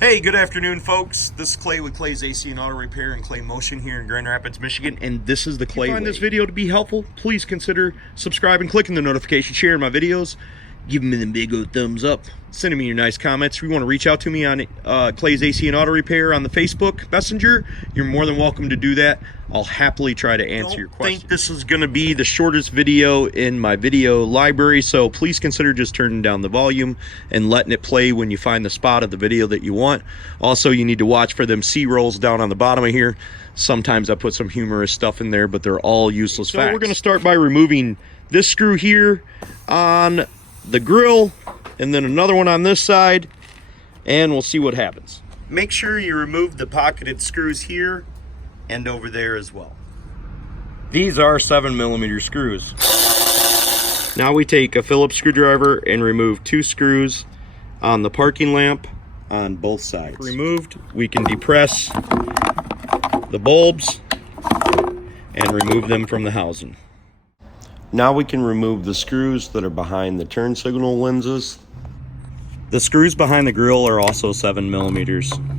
Hey, good afternoon, folks. This is Clay with Clay's AC and Auto Repair and Clay Motion here in Grand Rapids, Michigan, and this is the Clay Way. If you find this video to be helpful, please consider subscribing, clicking the notification, sharing my videos, giving me the big old thumbs up, sending me your nice comments. If you want to reach out to me on Clay's AC and Auto Repair on the Facebook Messenger, you're more than welcome to do that. I'll happily try to answer your questions. I think this is going to be the shortest video in my video library, so please consider just turning down the volume and letting it play when you find the spot of the video that you want. Also, you need to watch for them C-rolls down on the bottom of here. Sometimes I put some humorous stuff in there, but they're all useless facts. So we're going to start by removing this screw here on the grill, and then another one on this side, and we'll see what happens. Make sure you remove the pocketed screws here and over there as well. These are 7mm screws. Now we take a Phillips screwdriver and remove 2 screws on the parking lamp on both sides. Removed, we can depress the bulbs and remove them from the housing. Now we can remove the screws that are behind the turn signal lenses. The screws behind the grill are also 7mm.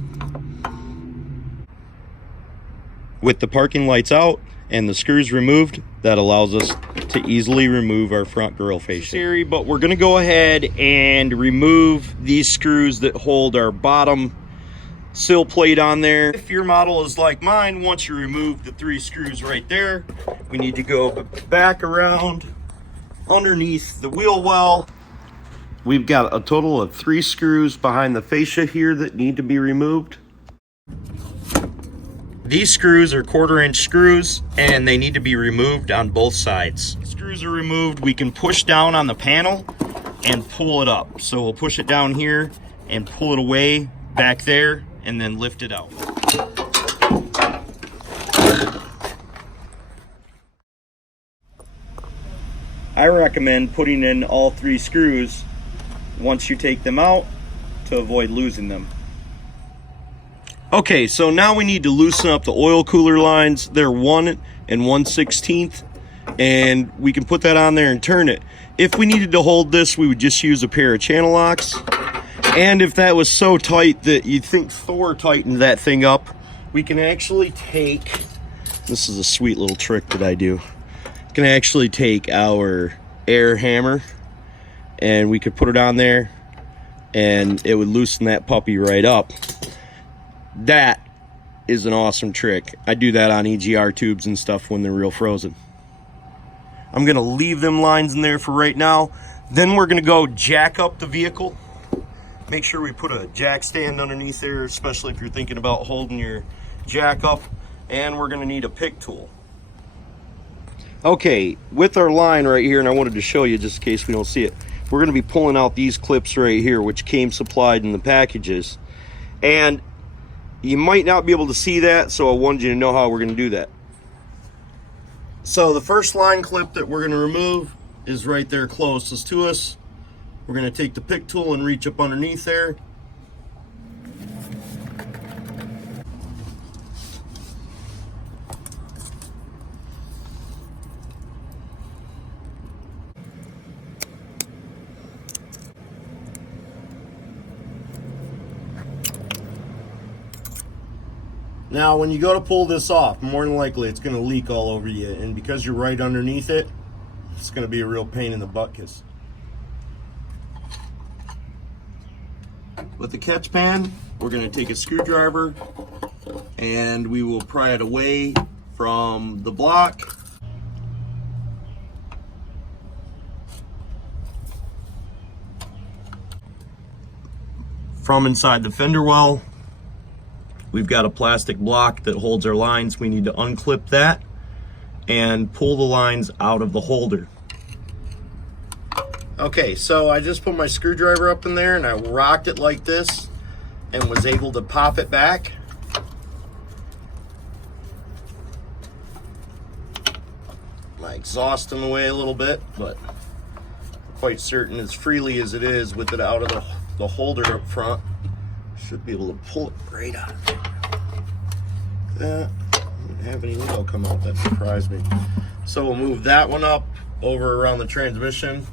With the parking lights out and the screws removed, that allows us to easily remove our front grill fascia. But we're going to go ahead and remove these screws that hold our bottom sill plate on there. If your model is like mine, once you remove the 3 screws right there, we need to go back around underneath the wheel well. We've got a total of 3 screws behind the fascia here that need to be removed. These screws are 1/4-inch screws and they need to be removed on both sides. Screws are removed, we can push down on the panel and pull it up. So we'll push it down here and pull it away back there and then lift it out. I recommend putting in all 3 screws once you take them out to avoid losing them. Okay, so now we need to loosen up the oil cooler lines. They're 1 1/16, and we can put that on there and turn it. If we needed to hold this, we would just use a pair of channel locks. And if that was so tight that you'd think Thor tightened that thing up, we can actually take, this is a sweet little trick that I do. We can actually take our air hammer and we could put it on there and it would loosen that puppy right up. That is an awesome trick. I do that on EGR tubes and stuff when they're real frozen. I'm gonna leave them lines in there for right now. Then we're gonna go jack up the vehicle. Make sure we put a jack stand underneath there, especially if you're thinking about holding your jack up. And we're gonna need a pick tool. Okay, with our line right here, and I wanted to show you just in case we don't see it, we're gonna be pulling out these clips right here, which came supplied in the packages. And you might not be able to see that, so I wanted you to know how we're gonna do that. So the first line clip that we're gonna remove is right there closest to us. We're gonna take the pick tool and reach up underneath there. Now, when you go to pull this off, more than likely it's gonna leak all over you, and because you're right underneath it, it's gonna be a real pain in the butt. With the catch pan, we're gonna take a screwdriver and we will pry it away from the block. From inside the fender well, we've got a plastic block that holds our lines. We need to unclip that and pull the lines out of the holder. Okay, so I just put my screwdriver up in there and I rocked it like this and was able to pop it back. My exhaust in the way a little bit, but I'm quite certain as freely as it is with it out of the holder up front, should be able to pull it right out of there. That didn't have any oil come out, that surprised me. So we'll move that one up over around the transmission.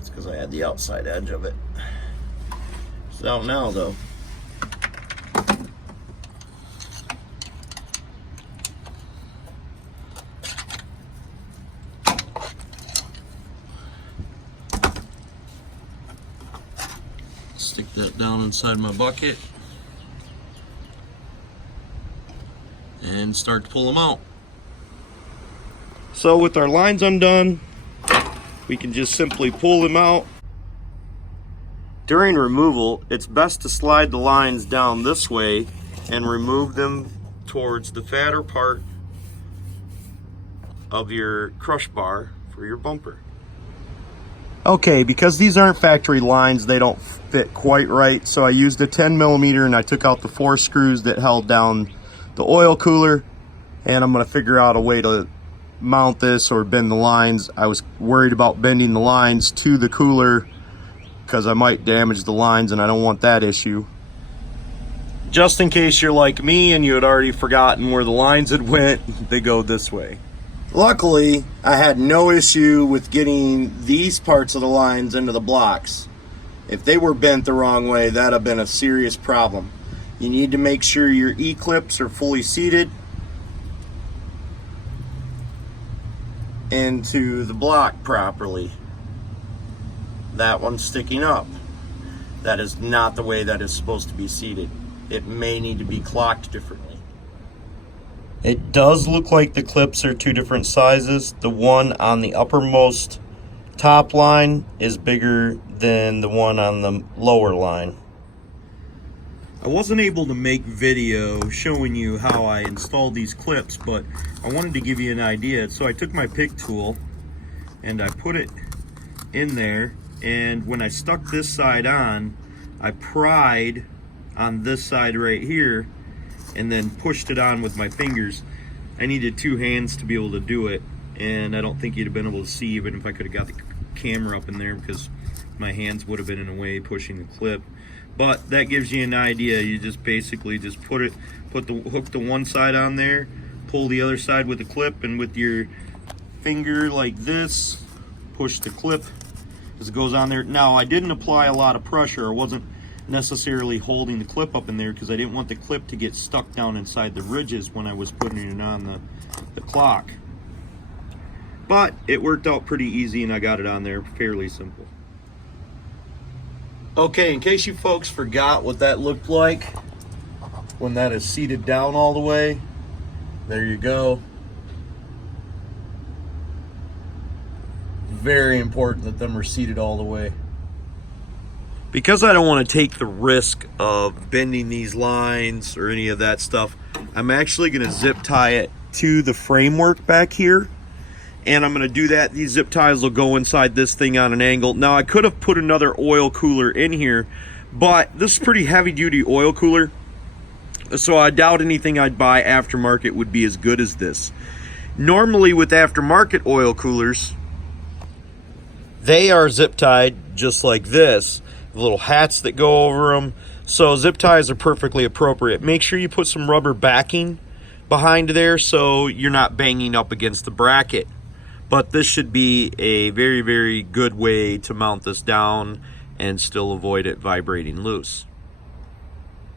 It's because I had the outside edge of it. It's out now though. Stick that down inside my bucket and start to pull them out. So with our lines undone, we can just simply pull them out. During removal, it's best to slide the lines down this way and remove them towards the fatter part of your crush bar for your bumper. Okay, because these aren't factory lines, they don't fit quite right, so I used a 10mm and I took out the 4 screws that held down the oil cooler, and I'm going to figure out a way to mount this or bend the lines. I was worried about bending the lines to the cooler because I might damage the lines and I don't want that issue. Just in case you're like me and you had already forgotten where the lines had went, they go this way. Luckily, I had no issue with getting these parts of the lines into the blocks. If they were bent the wrong way, that'd have been a serious problem. You need to make sure your E-clips are fully seated into the block properly. That one's sticking up. That is not the way that is supposed to be seated. It may need to be clocked differently. It does look like the clips are 2 different sizes. The one on the uppermost top line is bigger than the one on the lower line. I wasn't able to make video showing you how I installed these clips, but I wanted to give you an idea. So I took my pick tool and I put it in there, and when I stuck this side on, I pried on this side right here and then pushed it on with my fingers. I needed 2 hands to be able to do it, and I don't think you'd have been able to see even if I could have got the camera up in there, because my hands would have been in a way pushing the clip. But that gives you an idea. You just basically just hook the one side on there, pull the other side with the clip, and with your finger like this, push the clip as it goes on there. Now, I didn't apply a lot of pressure. I wasn't necessarily holding the clip up in there because I didn't want the clip to get stuck down inside the ridges when I was putting it on the clock. But it worked out pretty easy and I got it on there fairly simple. Okay, in case you folks forgot what that looked like when that is seated down all the way, there you go. Very important that them are seated all the way. Because I don't want to take the risk of bending these lines or any of that stuff, I'm actually going to zip tie it to the framework back here. And I'm going to do that. These zip ties will go inside this thing on an angle. Now, I could have put another oil cooler in here, but this is pretty heavy duty oil cooler. So I doubt anything I'd buy aftermarket would be as good as this. Normally with aftermarket oil coolers, they are zip tied just like this. Little hats that go over them. So zip ties are perfectly appropriate. Make sure you put some rubber backing behind there so you're not banging up against the bracket. But this should be a very, very good way to mount this down and still avoid it vibrating loose.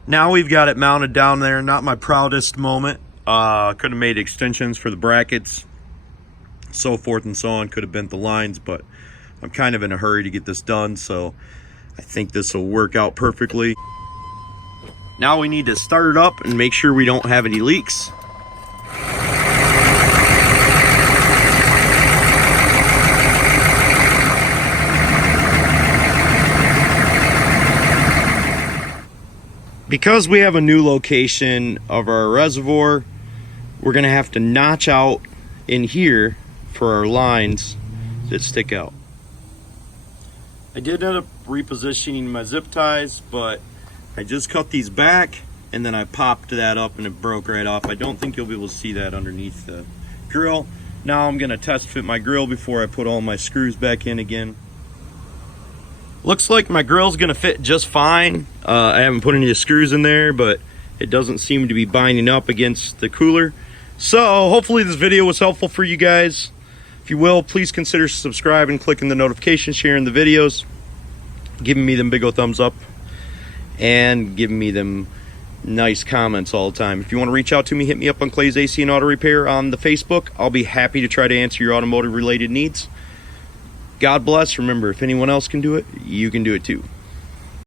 Now we've got it mounted down there. Not my proudest moment. Could have made extensions for the brackets, so forth and so on. Could have bent the lines, but I'm kind of in a hurry to get this done, so I think this will work out perfectly. Now we need to start it up and make sure we don't have any leaks. Because we have a new location of our reservoir, we're gonna have to notch out in here for our lines that stick out. I did end up repositioning my zip ties, but I just cut these back and then I popped that up and it broke right off. I don't think you'll be able to see that underneath the grill. Now I'm gonna test fit my grill before I put all my screws back in again. Looks like my grill's gonna fit just fine. I haven't put any screws in there, but it doesn't seem to be binding up against the cooler. So hopefully this video was helpful for you guys. If you will, please consider subscribing, clicking the notification, sharing the videos, giving me them big old thumbs up, and giving me them nice comments all the time. If you want to reach out to me, hit me up on Clay's AC and Auto Repair on the Facebook. I'll be happy to try to answer your automotive related needs. God bless. Remember, if anyone else can do it, you can do it too.